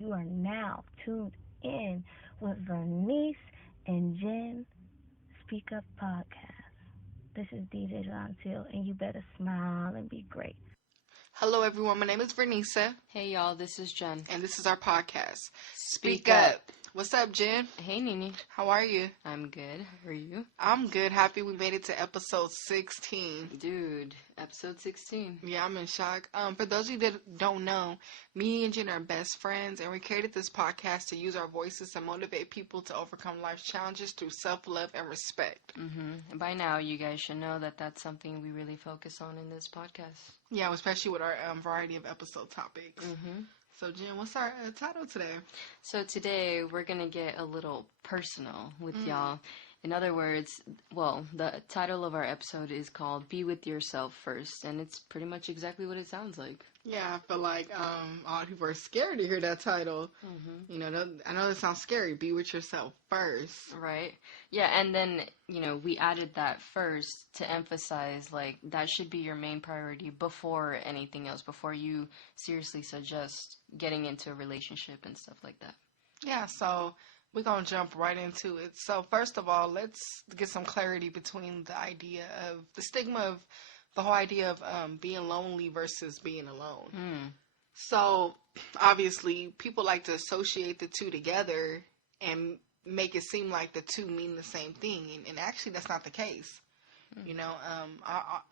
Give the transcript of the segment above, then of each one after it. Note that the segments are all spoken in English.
You are now tuned in with Vernice and Jen Speak Up Podcast. This is DJ Jontil, and you better smile and be great. Hello, everyone. My name is Vernisa, Hey y'all, this is Jen. and this is our podcast. Speak Up. What's up, Jen? Hey Nini. How are you? I'm good. How are you? I'm good. Happy we made it to episode 16. Dude, episode 16. Yeah, I'm in shock. For those of you that don't know, me and Jen are best friends, and we created this podcast to use our voices to motivate people to overcome life's challenges through self-love and respect. And by now, you guys should know that that's something we really focus on in this podcast. Yeah, especially with our variety of episode topics. So, Jen, what's our title today? So today, we're going to get a little personal with y'all. In other words, well, the title of our episode is called Be With Yourself First, and it's pretty much exactly what it sounds like. Yeah, I feel like all people are scared to hear that title. You know, I know that sounds scary. Be with yourself first. Right. Yeah, and then, we added that first to emphasize, like, that should be your main priority before anything else, before you seriously suggest getting into a relationship and stuff like that. Yeah, so we're going to jump right into it. So first of all, let's get some clarity between the stigma of the whole idea of being lonely versus being alone. So obviously people like to associate the two together and make it seem like the two mean the same thing. And actually that's not the case. You know,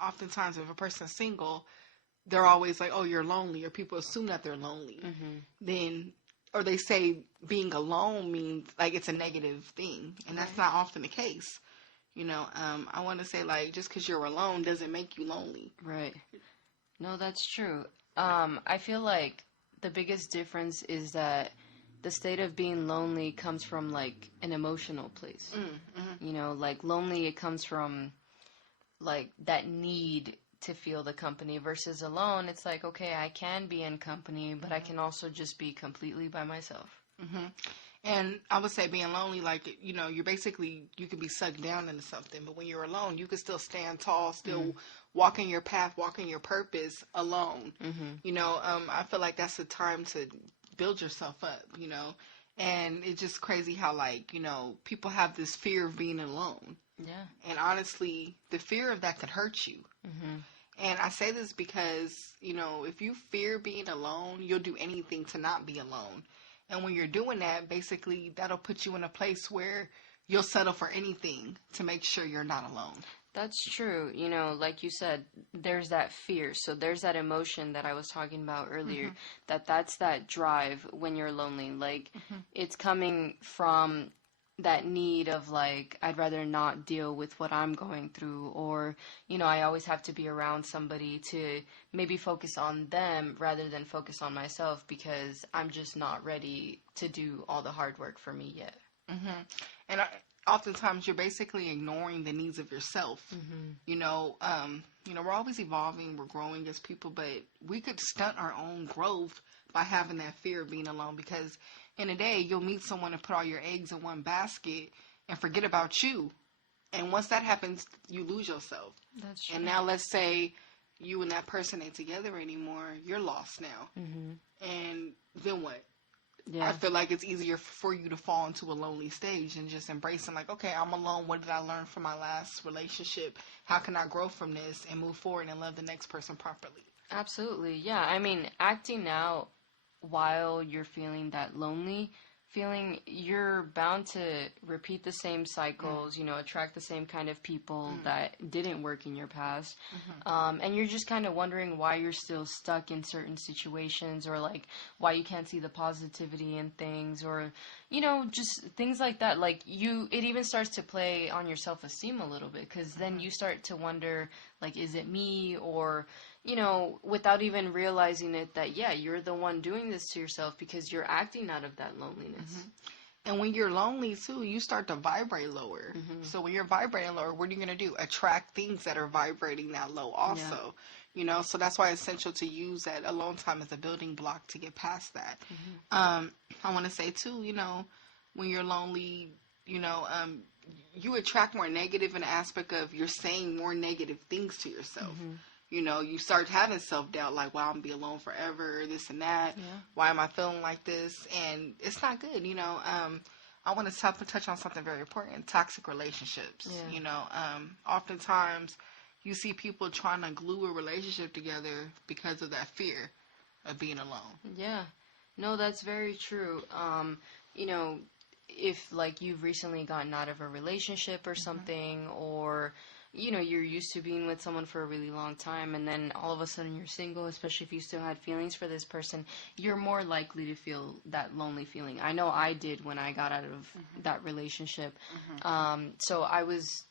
oftentimes if a person's single, they're always like, oh, you're lonely, or people assume that they're lonely. Or they say being alone means like it's a negative thing, and that's not often the case. You know, I want to say, like, just because you're alone doesn't make you lonely. Right. No, that's true. I feel like the biggest difference is that the state of being lonely comes from, like, an emotional place. You know, like, lonely, it comes from, like, that need to feel the company, versus alone, it's like, okay, I can be in company, but I can also just be completely by myself. And I would say being lonely, like, you know, you can be sucked down into something, but when you're alone, you can still stand tall, still walking your path, walking your purpose alone. You know, I feel like that's the time to build yourself up, you know, and it's just crazy how, like, you know, people have this fear of being alone. Yeah. And honestly, the fear of that could hurt you. And I say this because, you know, if you fear being alone, you'll do anything to not be alone. And when you're doing that, basically, that'll put you in a place where you'll settle for anything to make sure you're not alone. That's true. You know, like you said, there's that fear. So there's that emotion that I was talking about earlier, that's that drive when you're lonely. Like, it's coming from that need of, like, I'd rather not deal with what I'm going through, or, you know, I always have to be around somebody to maybe focus on them rather than focus on myself, because I'm just not ready to do all the hard work for me yet. And oftentimes you're basically ignoring the needs of yourself. You know, we're always evolving, we're growing as people, but we could stunt our own growth by having that fear of being alone, because in a day, you'll meet someone and put all your eggs in one basket and forget about you. And once that happens, you lose yourself. That's true. And now let's say you and that person ain't together anymore. You're lost now. And then what? Yeah. I feel like it's easier for you to fall into a lonely stage and just embracing, like, okay, I'm alone. What did I learn from my last relationship? How can I grow from this and move forward and love the next person properly? Absolutely. Yeah. I mean, acting out while you're feeling that lonely feeling, you're bound to repeat the same cycles, you know, attract the same kind of people that didn't work in your past. And you're just kind of wondering why you're still stuck in certain situations, or, like, why you can't see the positivity in things, or, you know, just things like that. Like, it even starts to play on your self-esteem a little bit, because then you start to wonder, like, is it me? Or, you know, without even realizing it, that, yeah, you're the one doing this to yourself because you're acting out of that loneliness. And when you're lonely, too, you start to vibrate lower. So when you're vibrating lower, what are you going to do? Attract things that are vibrating that low also. Yeah. You know, so that's why it's essential to use that alone time as a building block to get past that. I want to say, too, you know, when you're lonely, you know, you attract more negative in the aspect of you're saying more negative things to yourself. you know, you start having self-doubt, like, wow, I'm going to be alone forever, this and that. Yeah. Why am I feeling like this? And it's not good, you know. I want to touch on something very important, toxic relationships. Yeah. You know, oftentimes you see people trying to glue a relationship together because of that fear of being alone. Yeah. No, that's very true. You know, if like you've recently gotten out of a relationship or something, or you know, you're used to being with someone for a really long time, and then all of a sudden you're single, especially if you still had feelings for this person, you're more likely to feel that lonely feeling. I know I did when I got out of that relationship. So I was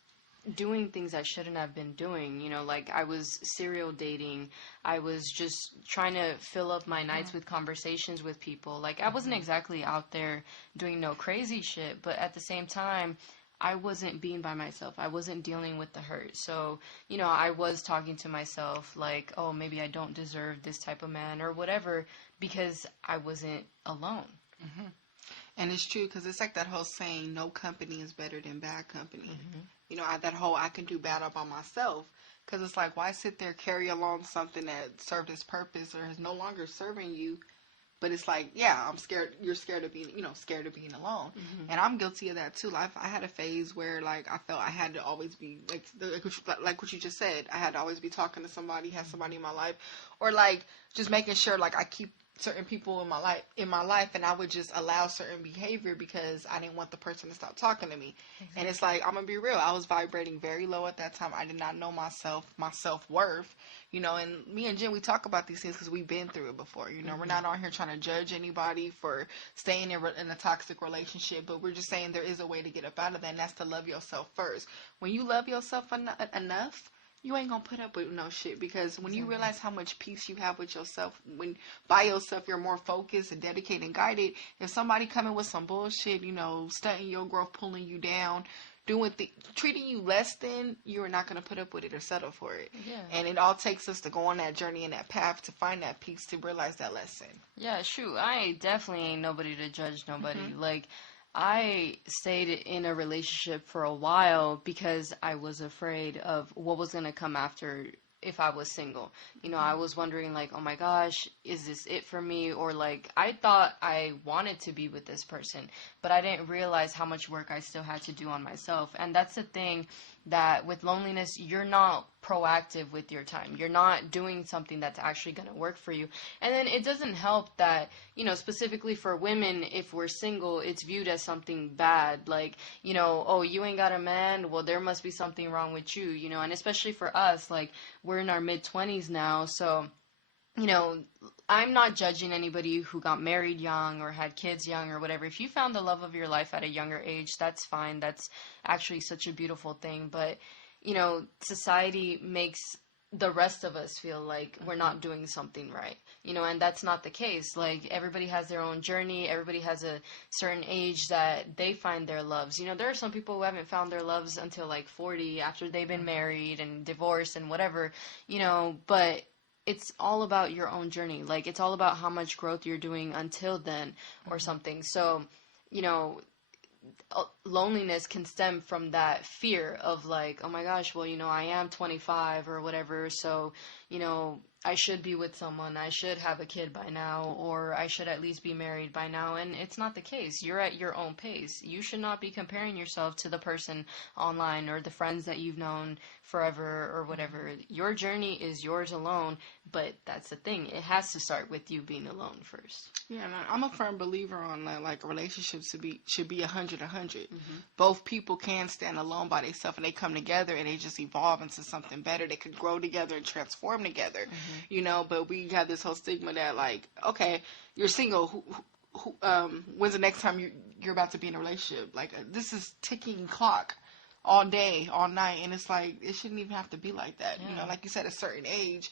doing things I shouldn't have been doing, you know, like I was serial dating. I was just trying to fill up my nights with conversations with people. Like I wasn't exactly out there doing no crazy shit, but at the same time, I wasn't being by myself. I wasn't dealing with the hurt. So, you know, I was talking to myself like, oh, maybe I don't deserve this type of man or whatever because I wasn't alone. And it's true, because it's like that whole saying, no company is better than bad company. You know, that whole I can do bad all by myself. Because it's like, why sit there, carry along something that served its purpose or is no longer serving you? But it's like, yeah, I'm scared. You're scared of being, you know, scared of being alone. And I'm guilty of that too. Like, I had a phase where, like, I felt I had to always be, like what you just said. I had to always be talking to somebody, have somebody in my life. Or, like, just making sure, like, I keep certain people in my life, and I would just allow certain behavior because I didn't want the person to stop talking to me. And it's like, I'm gonna be real, I was vibrating very low at that time. I did not know myself, my self-worth, you know. And me and Jen, we talk about these things because we've been through it before, you know. We're not on here trying to judge anybody for staying in a toxic relationship, but we're just saying there is a way to get up out of that, and that's to love yourself first. When you love yourself enough, you ain't gonna put up with no shit, because when you realize how much peace you have with yourself, when by yourself you're more focused and dedicated and guided. If somebody coming with some bullshit, you know, stunting your growth, pulling you down, treating you less than, you are not gonna put up with it or settle for it. Yeah. And it all takes us to go on that journey and that path to find that peace, to realize that lesson. Yeah, shoot, I definitely ain't nobody to judge nobody. Like, I stayed in a relationship for a while because I was afraid of what was going to come after if I was single. You know, I was wondering, like, oh my gosh, is this it for me? Or, like, I thought I wanted to be with this person, but I didn't realize how much work I still had to do on myself. And that's the thing, that with loneliness, you're not proactive with your time. You're not doing something that's actually going to work for you. And then it doesn't help that, you know, specifically for women, if we're single, it's viewed as something bad. Like, you know, oh, you ain't got a man, well, there must be something wrong with you, you know. And especially for us, like, we're in our mid-20s now, so, you know, I'm not judging anybody who got married young or had kids young or whatever. If you found the love of your life at a younger age, that's fine. That's actually such a beautiful thing. But, you know, society makes the rest of us feel like we're not doing something right, you know, and that's not the case. Like, everybody has their own journey. Everybody has a certain age that they find their loves. You know, there are some people who haven't found their loves until like 40, after they've been married and divorced and whatever, you know, but it's all about your own journey. Like, it's all about how much growth you're doing until then or something. So, you know, loneliness can stem from that fear of like, oh my gosh, well, you know, I am 25 or whatever, so, you know, I should be with someone, I should have a kid by now, or I should at least be married by now. And it's not the case. You're at your own pace. You should not be comparing yourself to the person online or the friends that you've known forever or whatever. Your journey is yours alone, but that's the thing. It has to start with you being alone first. Yeah, and I'm a firm believer on that, like, relationships should be 100. Both people can stand alone by themselves, and they come together and they just evolve into something better. They could grow together and transform together, you know. But we have this whole stigma that, like, okay, you're single. When's the next time you're about to be in a relationship? Like, this is ticking clock all day, all night, and it's like, it shouldn't even have to be like that. You know, like you said, a certain age.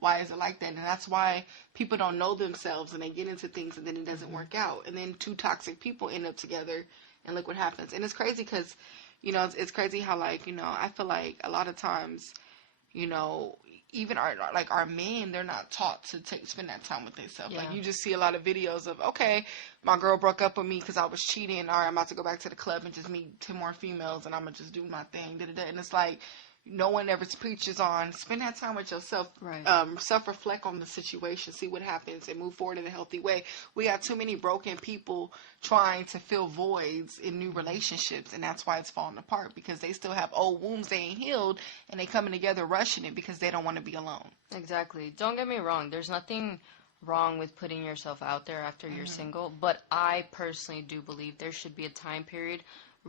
Why is it like that? And that's why people don't know themselves, and they get into things and then it doesn't work out. And then two toxic people end up together, and look what happens. And it's crazy because, you know, it's crazy how, like, you know, I feel like a lot of times, you know, even our men, they're not taught to spend that time with themselves. Yeah. Like, you just see a lot of videos of, okay, my girl broke up with me because I was cheating. All right, I'm about to go back to the club and just meet 10 more females, and I'm going to just do my thing. And it's like, no one ever preaches on spend that time with yourself, Right. self-reflect on the situation, see what happens, and move forward in a healthy way. We got too many broken people trying to fill voids in new relationships, and that's why it's falling apart, because they still have old wounds they ain't healed, and they coming together rushing it because they don't want to be alone. Exactly. Don't get me wrong. There's nothing wrong with putting yourself out there after you're single, but I personally do believe there should be a time period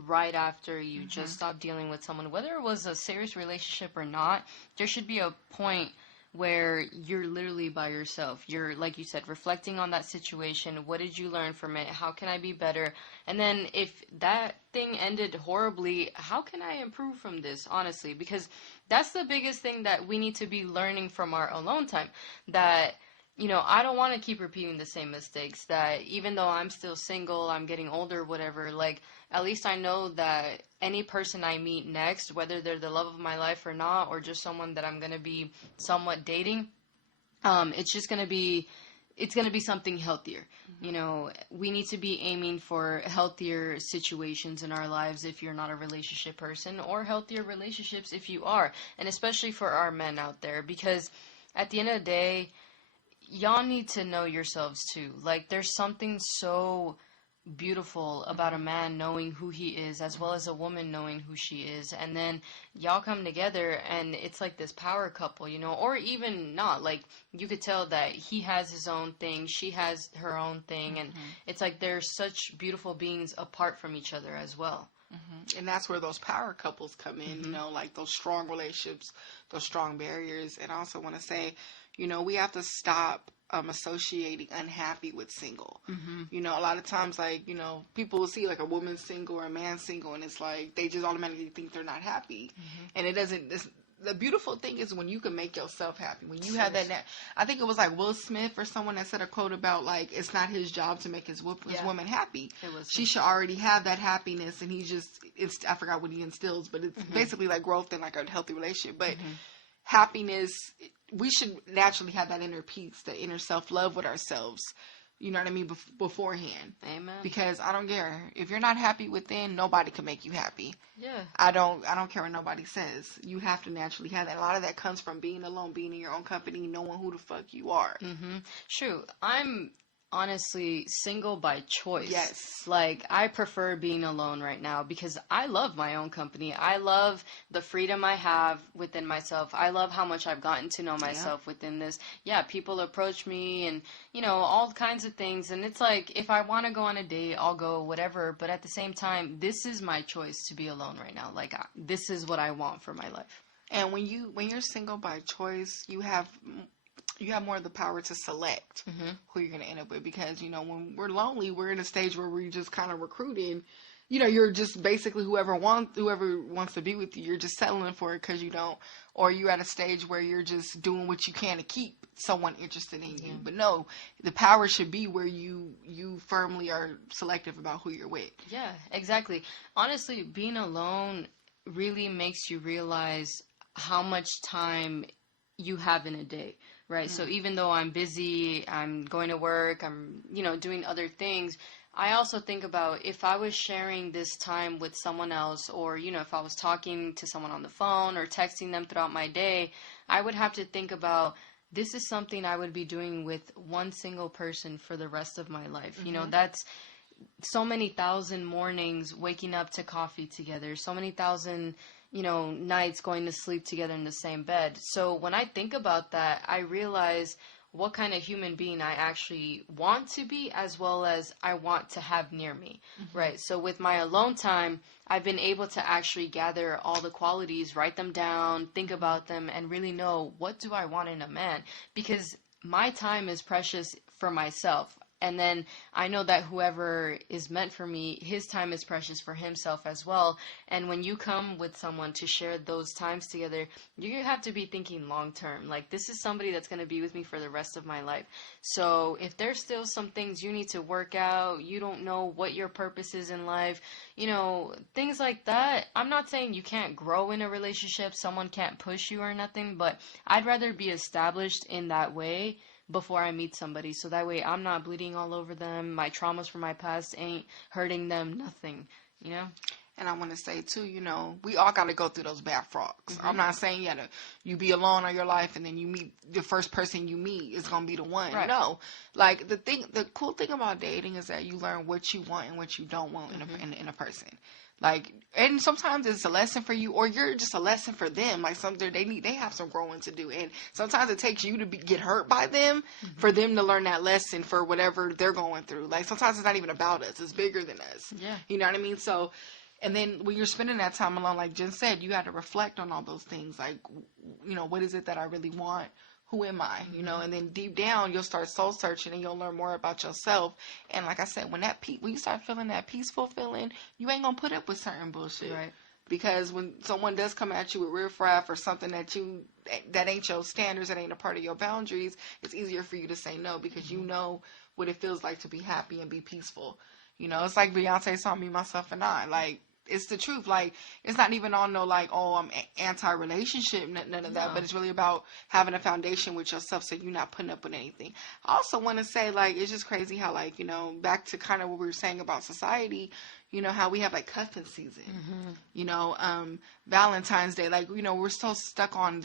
right after you just stop dealing with someone, whether it was a serious relationship or not. There should be a point where you're literally by yourself. You're, like you said, reflecting on that situation. What did you learn from it? How can I be better? And then if that thing ended horribly, how can I improve from this, honestly? Because that's the biggest thing that we need to be learning from our alone time. That, I don't want to keep repeating the same mistakes. That even though I'm still single, I'm getting older, whatever, like, at least I know that any person I meet next, whether they're the love of my life or not, or just someone that I'm going to be somewhat dating, it's just going to be, it's going to be something healthier. We need to be aiming for healthier situations in our lives if you're not a relationship person, or healthier relationships if you are. And especially for our men out there, because at the end of the day, y'all need to know yourselves too. Like, there's something so beautiful about a man knowing who he is, as well as a woman knowing who she is, and then y'all come together and it's like this power couple, or even not. Like, you could tell that he has his own thing, she has her own thing, and it's like they're such beautiful beings apart from each other as well. And that's where those power couples come in, like those strong relationships, those strong barriers. And I also want to say, we have to stop associating unhappy with single. A lot of times, like, people will see like a woman single or a man single, and it's like they just automatically think they're not happy. And it doesn't. The beautiful thing is when you can make yourself happy. When you have that, I think it was like Will Smith or someone that said a quote about, like, it's not his job to make his woman happy. She should already have that happiness, and I forgot what he instills, but it's basically like growth in like a healthy relationship. But happiness, we should naturally have that inner peace, that inner self-love with ourselves. You know what I mean? Beforehand. Amen. Because I don't care. If you're not happy within, nobody can make you happy. Yeah. I don't care what nobody says. You have to naturally have that. A lot of that comes from being alone, being in your own company, knowing who the fuck you are. True. I'm honestly single by choice. Yes. Like, I prefer being alone right now because I love my own company. I love the freedom I have within myself. I love how much I've gotten to know myself within this. Yeah, people approach me and, all kinds of things. And it's like, if I want to go on a date, I'll go, whatever. But at the same time, this is my choice to be alone right now. Like, this is what I want for my life. And when you're single by choice, you have more of the power to select who you're going to end up with, because, when we're lonely, we're in a stage where we're just kind of recruiting. You're just basically whoever wants to be with you, you're just settling for it because you don't, or you're at a stage where you're just doing what you can to keep someone interested in you. But no, the power should be where you firmly are selective about who you're with. Yeah, exactly. Honestly, being alone really makes you realize how much time you have in a day. Right. So even though I'm busy, I'm going to work, I'm, doing other things, I also think about if I was sharing this time with someone else, or, if I was talking to someone on the phone or texting them throughout my day, I would have to think about, this is something I would be doing with one single person for the rest of my life. That's so many thousand mornings waking up to coffee together, so many thousand nights going to sleep together in the same bed. So when I think about that, I realize what kind of human being I actually want to be, as well as I want to have near me, right? So with my alone time, I've been able to actually gather all the qualities, write them down, think about them, and really know, what do I want in a man? Because my time is precious for myself. And then I know that whoever is meant for me, his time is precious for himself as well. And when you come with someone to share those times together, you have to be thinking long term. Like, this is somebody that's going to be with me for the rest of my life. So if there's still some things you need to work out, you don't know what your purpose is in life, things like that. I'm not saying you can't grow in a relationship, someone can't push you or nothing, but I'd rather be established in that way before I meet somebody, so that way I'm not bleeding all over them, my traumas from my past ain't hurting them, nothing, And I want to say too, we all got to go through those bad frogs. I'm not saying you be alone all your life and then you meet the first person you meet is gonna be the one. Right. No, like the cool thing about dating is that you learn what you want and what you don't want in a person. Like, and sometimes it's a lesson for you, or you're just a lesson for them. Like, they have some growing to do, and sometimes it takes you to get hurt by them for them to learn that lesson for whatever they're going through. Like, sometimes it's not even about us; it's bigger than us. Yeah. You know what I mean? So, and then when you're spending that time alone, like Jen said, you got to reflect on all those things. Like, what is it that I really want? Who am I? And then deep down, you'll start soul searching and you'll learn more about yourself. And like I said, when you start feeling that peaceful feeling, you ain't gonna put up with certain bullshit. Right. Because when someone does come at you with riffraff or something that ain't your standards, that ain't a part of your boundaries, it's easier for you to say no because you know what it feels like to be happy and be peaceful. It's like Beyonce's song, Me, Myself, and I. Like, it's the truth. Like, it's not even on no, like, oh, I'm anti-relationship, none of that. No. But it's really about having a foundation with yourself so you're not putting up with anything. I also want to say, like, it's just crazy how, like, back to kind of what we were saying about society, how we have, like, cuffing season. Valentine's Day. Like, we're so stuck on,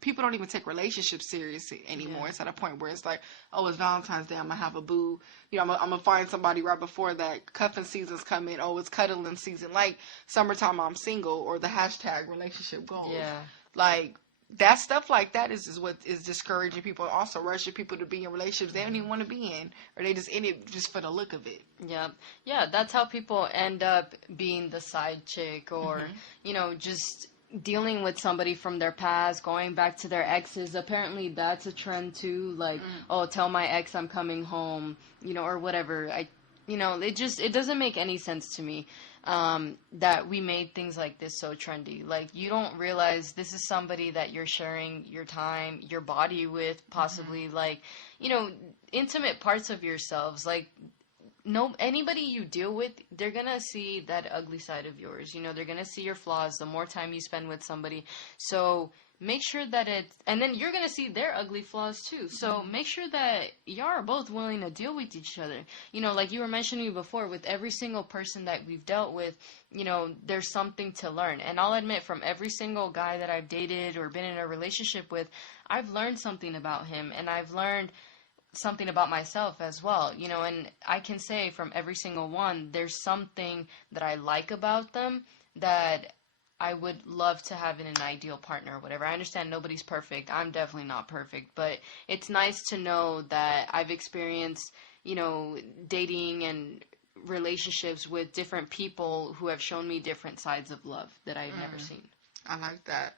people don't even take relationships serious anymore. Yeah. It's at a point where it's like, oh, it's Valentine's Day, I'm going to have a boo. I'm going to find somebody right before that. Cuffing season's coming. Oh, it's cuddling season. Like, summertime, I'm single, or the hashtag relationship goals. Yeah. Like, that stuff like that is what is discouraging people, also rushing people to be in relationships they don't even want to be in, or they just in it just for the look of it. Yeah, that's how people end up being the side chick, or just dealing with somebody from their past, going back to their exes. Apparently that's a trend too, like, oh, tell my ex I'm coming home, or whatever. It doesn't make any sense to me. That we made things like this so trendy. Like, you don't realize this is somebody that you're sharing your time, your body with, possibly, like, intimate parts of yourselves. Like, anybody you deal with, they're gonna see that ugly side of yours. They're gonna see your flaws the more time you spend with somebody. So make sure that and then you're gonna see their ugly flaws too. So make sure that y'all are both willing to deal with each other. Like you were mentioning before, with every single person that we've dealt with, there's something to learn. And I'll admit, from every single guy that I've dated or been in a relationship with, I've learned something about him, and I've learned something about myself as well, and I can say from every single one, there's something that I like about them that I would love to have in an ideal partner or whatever. I understand nobody's perfect. I'm definitely not perfect, but it's nice to know that I've experienced, dating and relationships with different people who have shown me different sides of love that I've never seen. I like that.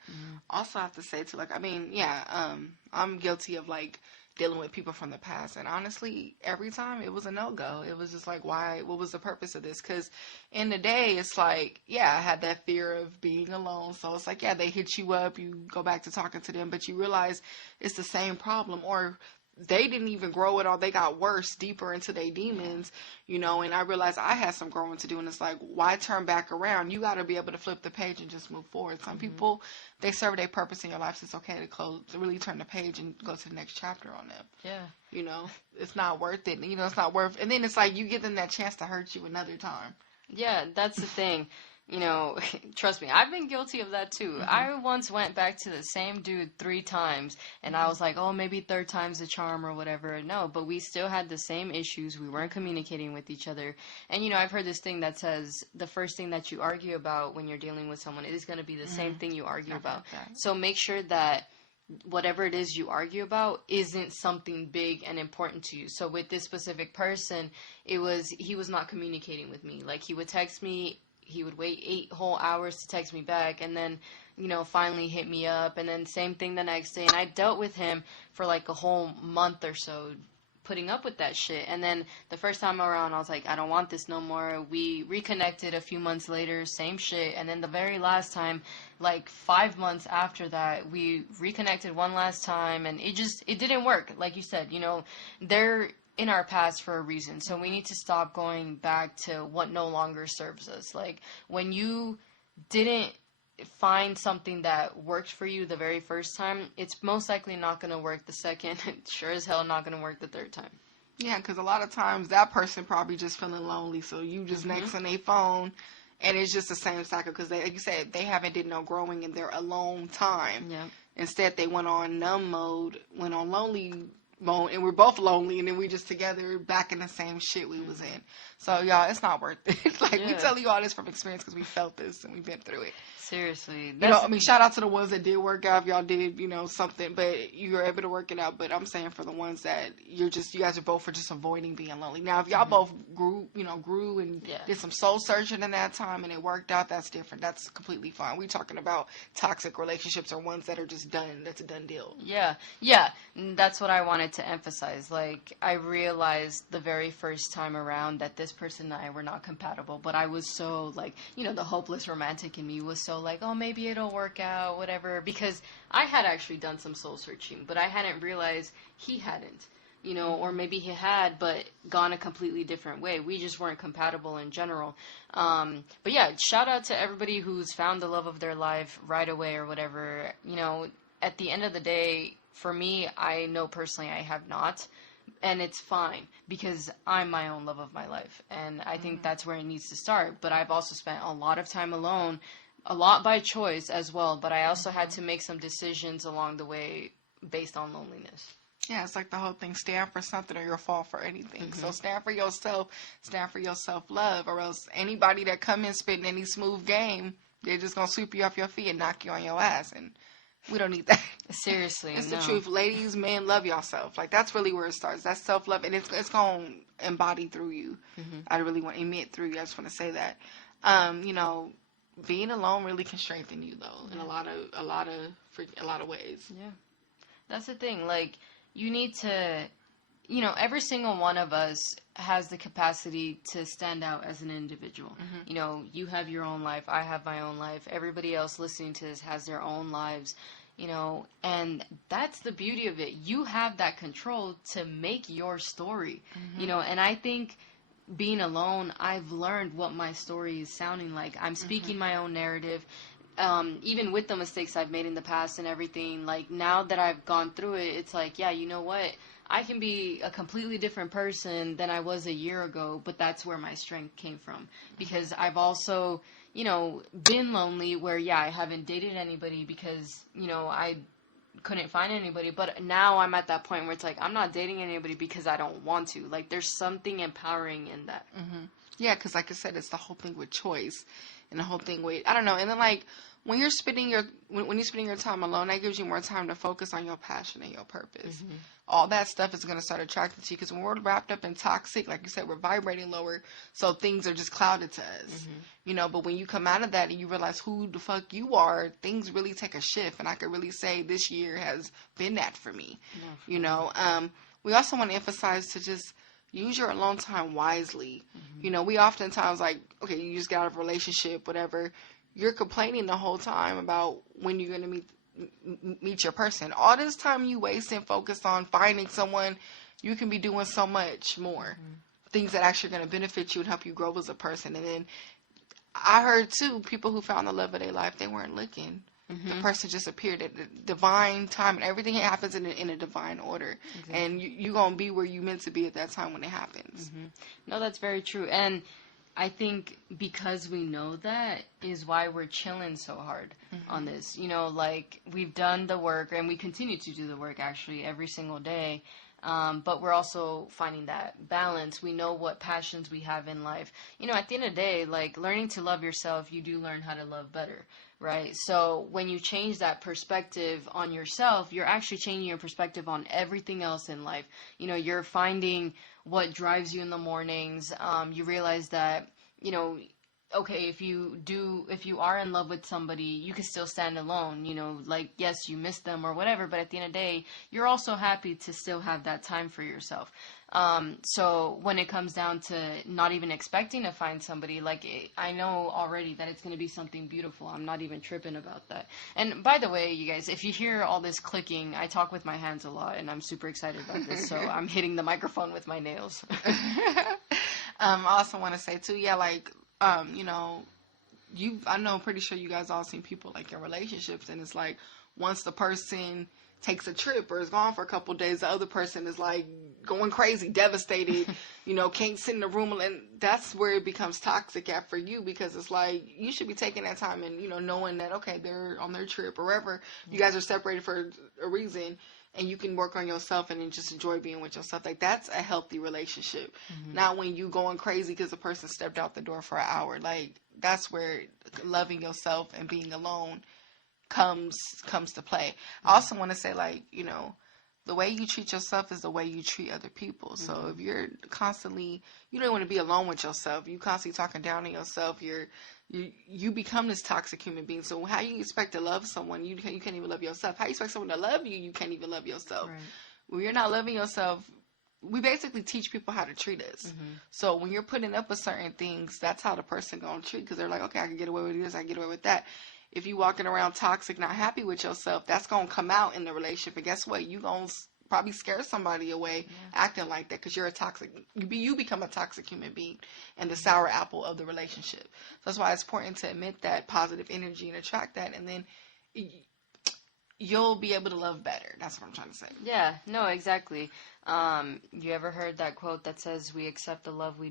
Also, I have to say too, like, I mean, I'm guilty of, like, dealing with people from the past, and honestly, every time it was a no-go. It was just like, why? What was the purpose of this? Because in the day, it's like, I had that fear of being alone, so it's like, they hit you up, you go back to talking to them, but you realize it's the same problem, or they didn't even grow it, or they got worse, deeper into their demons, and I realized I had some growing to do, and it's like, why turn back around? You got to be able to flip the page and just move forward. Some people, they serve their purpose in your life, so it's okay to really turn the page and go to the next chapter on them. Yeah. It's not worth it. It's not worth, and then it's like, you give them that chance to hurt you another time. Yeah, that's the thing. Trust me, I've been guilty of that too. I once went back to the same dude 3 times, and I was like, oh, maybe third time's the charm or whatever. No, but we still had the same issues. We weren't communicating with each other. And, I've heard this thing that says the first thing that you argue about when you're dealing with someone is going to be the same thing you argue about. So make sure that whatever it is you argue about isn't something big and important to you. So with this specific person, he was not communicating with me. Like, he would text me, he would wait 8 whole hours to text me back, and then, finally hit me up, and then same thing the next day. And I dealt with him for like a whole month or so, putting up with that shit. And then the first time around, I was like, I don't want this no more. We reconnected a few months later, same shit. And then the very last time, like 5 months after that, we reconnected one last time, and it didn't work. Like you said, they're in our past for a reason. So we need to stop going back to what no longer serves us. Like, when you didn't find something that worked for you the very first time, it's most likely not going to work the second. It's sure as hell not going to work the third time. Yeah, because a lot of times that person probably just feeling lonely, so you just next on their phone, And it's just the same cycle because, like you said, they haven't did no growing in their alone time. Yeah. Instead, they went on numb mode, went on lonely mode, and we're both lonely, and then we just together back in the same shit we was in. So, y'all, it's not worth it. Like, we Yeah. tell you all this from experience because we felt this and we've been through it. Seriously. You know, I mean, shout out to the ones that did work out. If y'all did, you know, something, but you were able to work it out. But I'm saying for the ones that you guys are both for just avoiding being lonely. Now, if y'all both grew and Yeah. did some soul searching in that time and it worked out, that's different. That's completely fine. We talking about toxic relationships or ones that are just done. That's a done deal. Yeah. Yeah. That's what I wanted to emphasize. Like, I realized the very first time around that this person and I were not compatible, but I was so, like, you know, the hopeless romantic in me was so like, oh, maybe it'll work out, whatever, because I had actually done some soul searching, but I hadn't realized he hadn't, you know, or maybe he had, but gone a completely different way. We just weren't compatible in general. But yeah, shout out to everybody who's found the love of their life right away or whatever. You know, at the end of the day, for me, I know personally I have not. And it's fine because I'm my own love of my life. And I think that's where it needs to start. But I've also spent a lot of time alone, a lot by choice as well. But I also had to make some decisions along the way based on loneliness. Yeah, it's like the whole thing, stand for something or you'll fall for anything. So stand for yourself, stand for your self-love, or else anybody that come in spitting any smooth game, they're just going to sweep you off your feet and knock you on your ass. And we don't need that. Seriously, It's no. the truth. Ladies, men, love yourself. Like, that's really where it starts. That's self-love, and it's going to embody through you. I really want to emit through you. I just want to say that. You know, being alone really can strengthen you, though, in a lot of ways. Yeah. That's the thing. Like, you need to, you know, every single one of us has the capacity to stand out as an individual. You know, you have your own life. I have my own life. Everybody else listening to this has their own lives. You know, and that's the beauty of it. You have that control to make your story, you know, and I think being alone, I've learned what my story is sounding like. I'm speaking my own narrative, even with the mistakes I've made in the past and everything. Like, now that I've gone through it, it's like, yeah, you know what? I can be a completely different person than I was a year ago, but that's where my strength came from. Because I've also, you know, been lonely where, yeah, I haven't dated anybody because, you know, I couldn't find anybody. But now I'm at that point where it's like, I'm not dating anybody because I don't want to. Like, there's something empowering in that. Yeah, because like I said, it's the whole thing with choice and the whole thing with, I don't know. And then, like, when you're spending your time alone, that gives you more time to focus on your passion and your purpose. All that stuff is going to start attracting to you because when we're wrapped up in toxic, like you said, we're vibrating lower, so things are just clouded to us. You know, but when you come out of that and you realize who the fuck you are, things really take a shift. And I could really say this year has been that for me. You know, we also want to emphasize to just use your alone time wisely. You know, we oftentimes, like, okay, you just got out of a relationship, whatever. You're complaining the whole time about when you're going to meet your person. All this time you waste and focus on finding someone, you can be doing so much more. Things that actually are going to benefit you and help you grow as a person. And then I heard, too, people who found the love of their life, they weren't looking. The person just appeared at the divine time, and everything happens in a divine order. And you're going to be where you meant to be at that time when it happens. No, that's very true. And I think because we know that is why we're chilling so hard on this. You know, like, we've done the work, and we continue to do the work, actually, every single day. But we're also finding that balance. We know what passions we have in life. You know, at the end of the day, like, learning to love yourself, you do learn how to love better, right? So when you change that perspective on yourself, you're actually changing your perspective on everything else in life. You know, you're finding what drives you in the mornings. You realize that, you know, okay, if you are in love with somebody, you can still stand alone, you know, like, yes, you miss them or whatever, but at the end of the day, you're also happy to still have that time for yourself. So when it comes down to not even expecting to find somebody, like, I know already that it's going to be something beautiful. I'm not even tripping about that. And by the way, you guys, if you hear all this clicking, I talk with my hands a lot, and I'm super excited about this, so I'm hitting the microphone with my nails. I also want to say, too, yeah, like, you know, I know, I'm pretty sure you guys all seen people, like, in relationships, and it's like, once the person takes a trip or is gone for a couple of days, the other person is like going crazy, devastated, can't sit in the room. And that's where it becomes toxic at for you, because it's like you should be taking that time and, knowing that, okay, they're on their trip or wherever. You guys are separated for a reason, and you can work on yourself and then just enjoy being with yourself. Like, that's a healthy relationship. Not when you going crazy because the person stepped out the door for an hour. Like, that's where loving yourself and being alone comes to play. I also want to say, like, the way you treat yourself is the way you treat other people. So if you're constantly, you don't want to be alone with yourself, you constantly talking down to yourself, you become this toxic human being. So how you expect to love someone, you can't even love yourself. How you expect someone to love you, you can't even love yourself. Right. When you're not loving yourself, we basically teach people how to treat us. So when you're putting up with certain things, that's how the person gonna treat, because they're like, okay, I can get away with this, I can get away with that. If you walking around toxic, not happy with yourself, that's going to come out in the relationship. And guess what? You going to probably scare somebody away acting like that, because you're a toxic, you become a toxic human being and the sour apple of the relationship. So that's why it's important to emit that positive energy and attract that. And then you'll be able to love better. That's what I'm trying to say. Yeah, no, exactly. You ever heard that quote that says, we accept the love we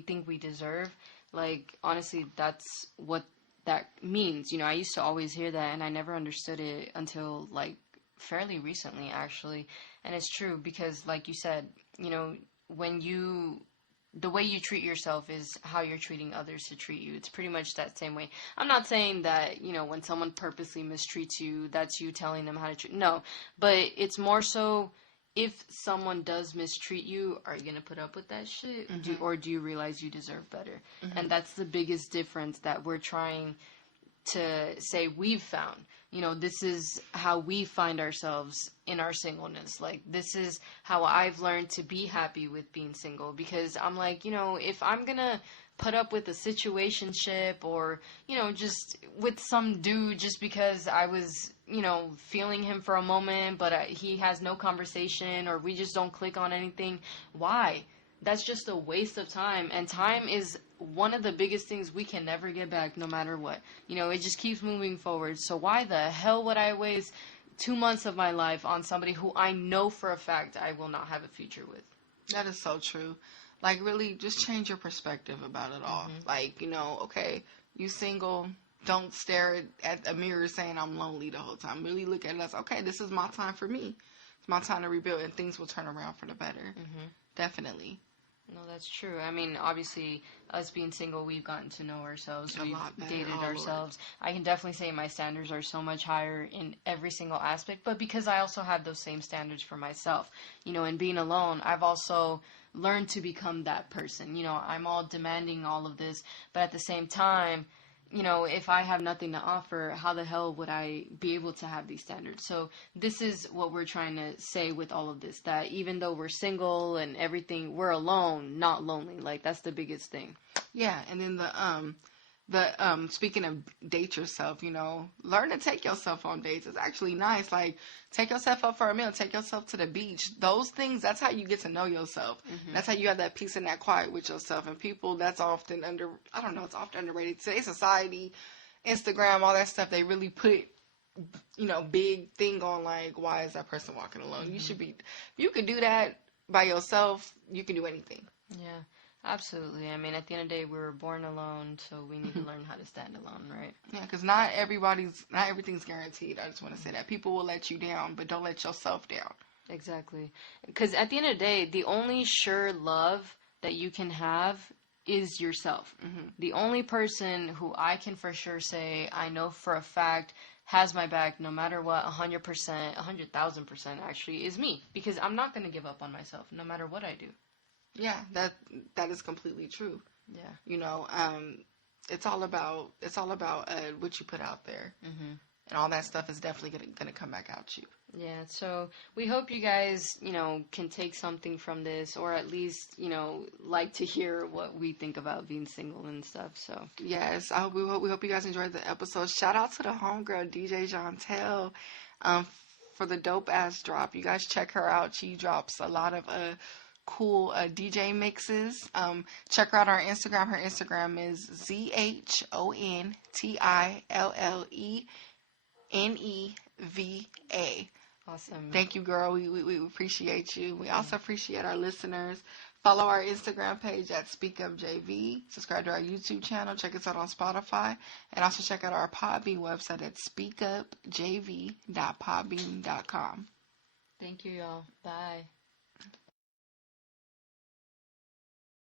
think we deserve? Like, honestly, that's what that means. I used to always hear that, and I never understood it until, like, fairly recently, actually. And it's true, because, like you said, the way you treat yourself is how you're treating others to treat you. It's pretty much that same way. I'm not saying that, when someone purposely mistreats you, that's you telling them how to treat. No, but it's more so, if someone does mistreat you, are you going to put up with that shit? Or do you realize you deserve better? And that's the biggest difference that we're trying to say we've found. This is how we find ourselves in our singleness. Like, this is how I've learned to be happy with being single, because I'm like, if I'm going to put up with a situationship or, just with some dude just because I was, feeling him for a moment, but he has no conversation, or we just don't click on anything. Why? That's just a waste of time. And time is one of the biggest things we can never get back, no matter what. It just keeps moving forward. So why the hell would I waste 2 months of my life on somebody who I know for a fact I will not have a future with? That is so true. Like, really, just change your perspective about it all. Like, okay, you single, don't stare at a mirror saying I'm lonely the whole time. Really look at it as, okay, this is my time for me. It's my time to rebuild, and things will turn around for the better. Definitely. No, that's true. I mean, obviously, us being single, we've gotten to know ourselves. We've dated ourselves. Lord. I can definitely say my standards are so much higher in every single aspect, but because I also have those same standards for myself. And being alone, I've also learned to become that person. I'm all demanding all of this, but at the same time, if I have nothing to offer, how the hell would I be able to have these standards? So this is what we're trying to say with all of this, that even though we're single and everything, we're alone, not lonely. Like, that's the biggest thing. Yeah, and then speaking of date yourself, learn to take yourself on dates. It's actually nice. Like, take yourself up for a meal, take yourself to the beach. Those things, that's how you get to know yourself. That's how you have that peace and that quiet with yourself. And people, that's often it's often underrated. Today's society, Instagram, all that stuff, they really put, big thing on, like, why is that person walking alone? If you could do that by yourself, you can do anything. Yeah. Absolutely. I mean, at the end of the day, we were born alone, so we need to learn how to stand alone, right? Yeah, because not everything's guaranteed. I just want to say that. People will let you down, but don't let yourself down. Exactly. Because at the end of the day, the only sure love that you can have is yourself. The only person who I can for sure say, I know for a fact, has my back no matter what, 100%, 100,000% actually, is me. Because I'm not going to give up on myself no matter what I do. Yeah, that is completely true. Yeah. It's all about what you put out there, and all that stuff is definitely gonna come back at you. Yeah. So we hope you guys, can take something from this, or at least, like to hear what we think about being single and stuff. So yes, we hope you guys enjoyed the episode. Shout out to the homegirl DJ Jontel, for the dope ass drop. You guys check her out. She drops a lot of cool DJ mixes. Check her out on her Instagram. Her Instagram is ZHONTILLENEVA. Awesome. Thank you, girl. We appreciate you. We also appreciate our listeners. Follow our Instagram page at SpeakUpJV. Subscribe to our YouTube channel. Check us out on Spotify. And also check out our Podbean website at speakupjv.podbean.com. Thank you, y'all. Bye.